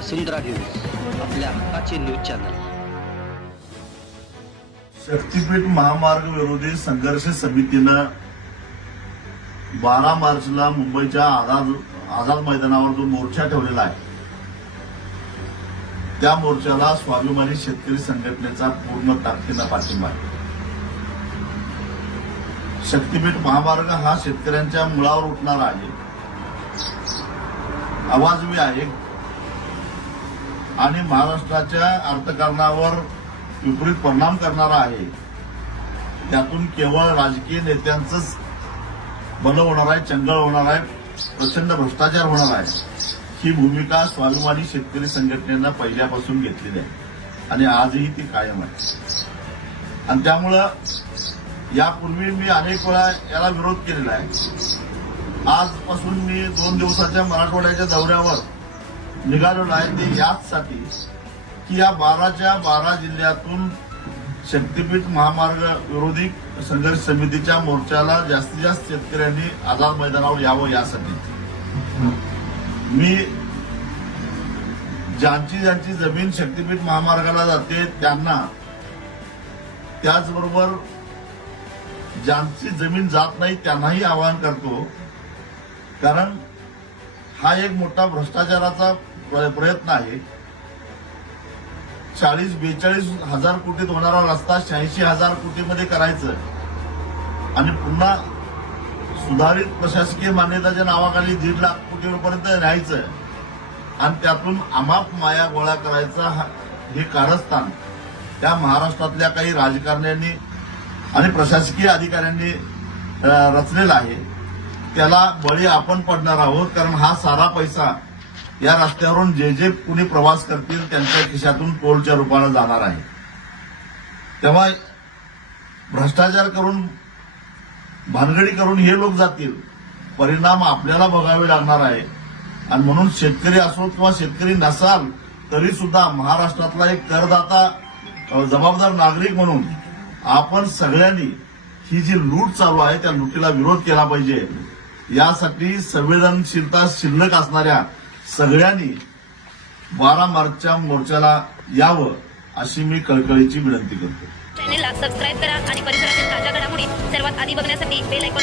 वसुंधरा news आपल्या हक्काचे news channel. शक्तीपीठ महामार्ग विरोधी संघर्ष समितीनं बारा मार्चला मुंबईच्या आझाद आझाद मैदानावर जो मोर्चा ठेवलेला आहे त्या मोर्चाला स्वाभिमानी शेतकरी संघटनेचा पूर्ण ताकदीनं पाठिंबा आहे. शक्तीपीठ महामार्ग हा शेतकऱ्यांच्या मुळावर उठणारा आहे. आवाजवी आहे. आणि महाराष्ट्राच्या अर्थकारणावर विपरीत परिणाम करणारा आहे. त्यातून केवळ राजकीय नेत्यांचंच भलं होणार आहे चंगळ होणार आहे प्रचंड भ्रष्टाचार होणार आहे. ही भूमिका स्वाभिमानी शेतकरी संघटनेनं पहिल्यापासून घेतलेली आहे. आणि आजही ती कायम आहे. आणि त्यामुळं यापूर्वी मी अनेक वेळा याला विरोध केलेला आहे. आजपासून मी दोन दिवसाच्या मराठवाड्याच्या दौऱ्यावर निघालेलो आहे ते याचसाठी की या बाराच्या बारा जिल्ह्यातून शक्तीपीठ महामार्ग विरोधी संघर्ष समितीच्या मोर्चाला जास्तीत जास्त शेतकऱ्यांनी आझाद मैदानावर यावं यासाठी. मी ज्यांची ज्यांची जमीन शक्तीपीठ महामार्गाला जाते त्यांना त्याचबरोबर ज्यांची जमीन जात नाही त्यांनाही आवाहन करतो. कारण हा एक मोठा भ्रष्टाचाराचा प्रयत्न आहे. चाळीस बेचाळीस हजार कोटीत होणारा रस्ता शहाऐंशी हजार कोटीमध्ये करायचं. आणि पुन्हा सुधारित प्रशासकीय मान्यताच्या नावाखाली दीड लाख कोटीपर्यंत राहायचं न्यायचं. आणि त्यातून अमाप माया गोळा करायचा हे कारस्थान. त्या महाराष्ट्रातल्या काही राजकारण्यांनी आणि प्रशासकीय अधिकाऱ्यांनी रचलेला आहे. त्याला बळी आपण पडणार आहोत कारण हा सारा पैसा या रस्त्यावरून जे जे कुणी प्रवास करतील त्यांच्या खिशातून टोलच्या रूपानं जाणार आहे. तेव्हा भ्रष्टाचार करून भानगडी करून हे लोक जातील. परिणाम आपल्याला बघावे लागणार आहे. आणि म्हणून शेतकरी असो किंवा शेतकरी नसाल तरी सुद्धा महाराष्ट्रातला एक करदाता जबाबदार नागरिक म्हणून आपण सगळ्यांनी ही जी लूट चालू आहे त्या लुटीला विरोध केला पाहिजे. यासाठी संवेदनशीलता शिल्लक असणाऱ्या सगळ्यांनी बारा मार्चच्या मोर्चाला यावं अशी मी कळकळीची विनंती करतो. चॅनेलला सबस्क्राईब करा आणि परिसरातील ताज्या घडामोडी सर्वात आधी बघण्यासाठी बेल ऐकून